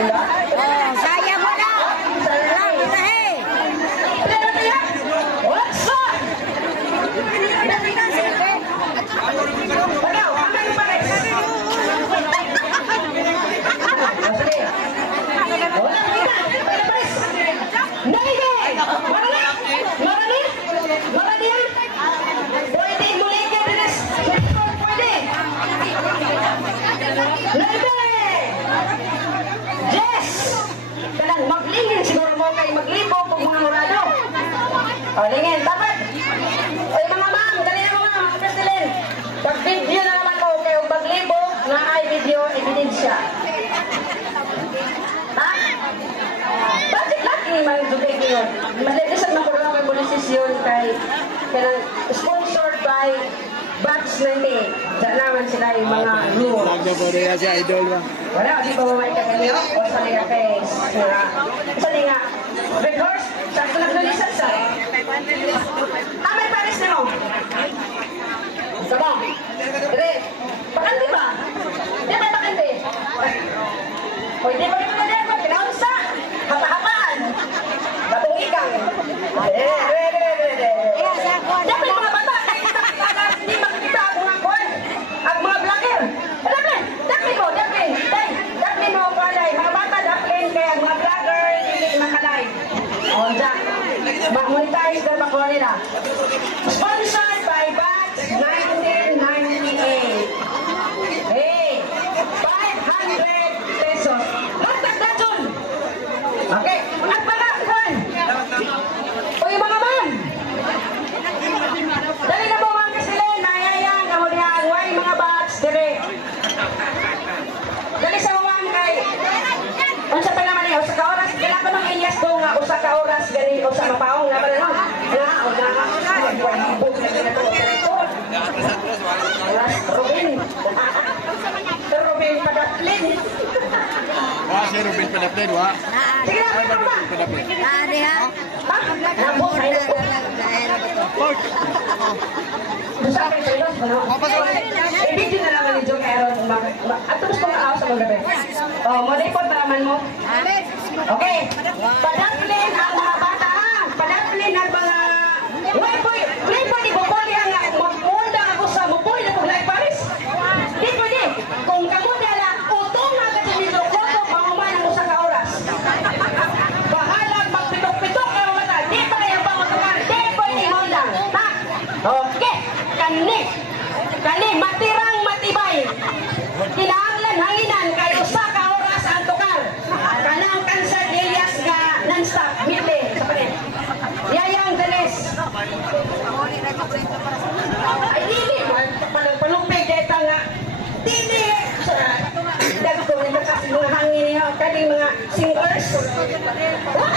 nila. Oh, sayang mo na. Lang, siguro mo kay maglibo kung mga murado. O, lingin, dapat. Oy, mga ma'am, dali na mga mga president. Pag-video na naman ko kayo maglibo na ay video ebidensya. Ha? Bakit lagi mang dugay niyo? Malilisan man ko lang may monesisyon kay kanang sponsored by Bucks 98. Diyan naman sila yung mga rules. Rin si Idol ba? Wala, di ba mamay ka? O sa nga kay nga. Sa nga. Red horse, sa naglulisan sa. Amay pares na mo. Sama. Dire. Bakante ba? Di ba bakante? O di ba ito na dito? Kinaunsa. Hapa-hapaan. Batong ikang. Eh, dire, dire, dire, dire. Dapat mga bata, hindi makikita ang mga kwan. Ang mga vlogger. Dapat, dapat mo, dapat. Day, dapat mo ang kalay. Mga bata, dapat kaya ang mga vlogger, hindi makalay. O, dyan. Ma-monetize na makuha nila. Sponsored by Batch 1998. Hey, 500 pesos. Lagdag na dyan. Okay, at mga kwan. Uy, mga ma'am. Dali na po mga kasilin, nayayang, kamulihan, way mga bats, dire. Dali sa uwan kay, unsa pa naman eh, usa ka oras, kailan ko nang ilyas ko nga, usa ka oras, gani, usa mapaong, nga pala na, Ay, ano ba? Ruben Padapin. Nari ha? Ha? Nabo, kayo po. Gusto ka sa iyo, ano? I-video na lang ni Joke Aaron. At tapos sa mga gabi. Oh, mo na paraman mo. Okay. Padaplin ang mga bata ha. Padaplin ang mga... Wait, boy. Wait, boy. Di bukoli ang magmunda ako sa mupoy na paglay Paris. Di pwede. Kung kamo dala, utong na ka sa nito, koto, mamuman ang usa ka oras. Bahala magpitok-pitok ka mata. Di pa kaya pa matukan. Di pwede mo lang. Ha? Okay. Kani. Kani. Matirang matibay. Kinahanglan hanginan kay usa ka oras ang tukar. Kanang kansa Elias nga non-stop. Sa palit. Yayang Danes. Ay, dili. Palang palupig dito nga. Dili. Sa dagko nito sa mga hangin niyo. Kani mga singers. Huwag